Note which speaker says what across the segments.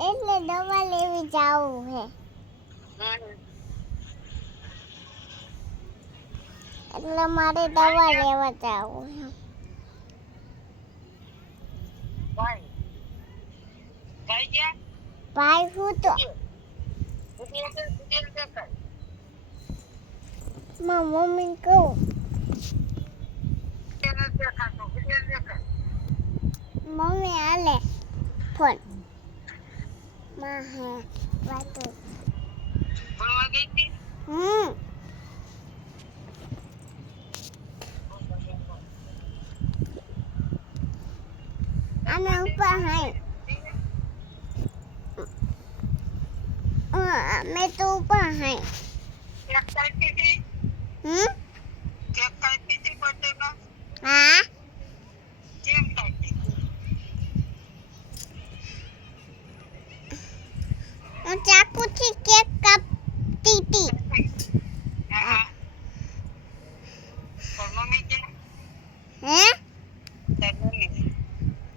Speaker 1: એટલે દવા લેવી જાવું હે. એટલે મારે દવા લેવા જાવું હે.
Speaker 2: ભાઈ.
Speaker 1: હું તો મમ્મી કહું. મમ્મી આલે ફોન. માં હે વાતો.
Speaker 2: ભણવા ગઈ હતી?
Speaker 1: હમ. આને ઉપર હાય. મેં તો ઉપર
Speaker 2: હાઈ હતી?
Speaker 1: હમ?
Speaker 2: હતી બર્થડેમાં
Speaker 1: હા
Speaker 2: કેમ કાપી
Speaker 1: હું ચાકુથી કેક કાપતી હતી
Speaker 2: હા તાર મમ્મી કે
Speaker 1: હે?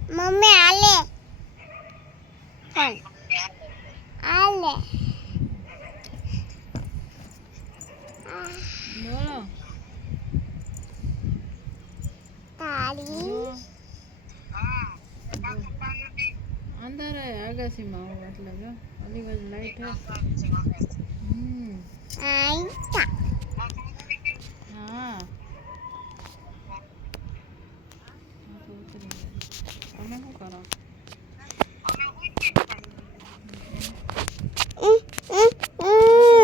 Speaker 2: મમ્મી
Speaker 1: આલે આલે
Speaker 3: બોલો.
Speaker 1: તારી?
Speaker 3: અંદર આગાસીમાં આવું એટલે જો ઓલી બાજુ લાઈટ હમ. 看到。嗯嗯。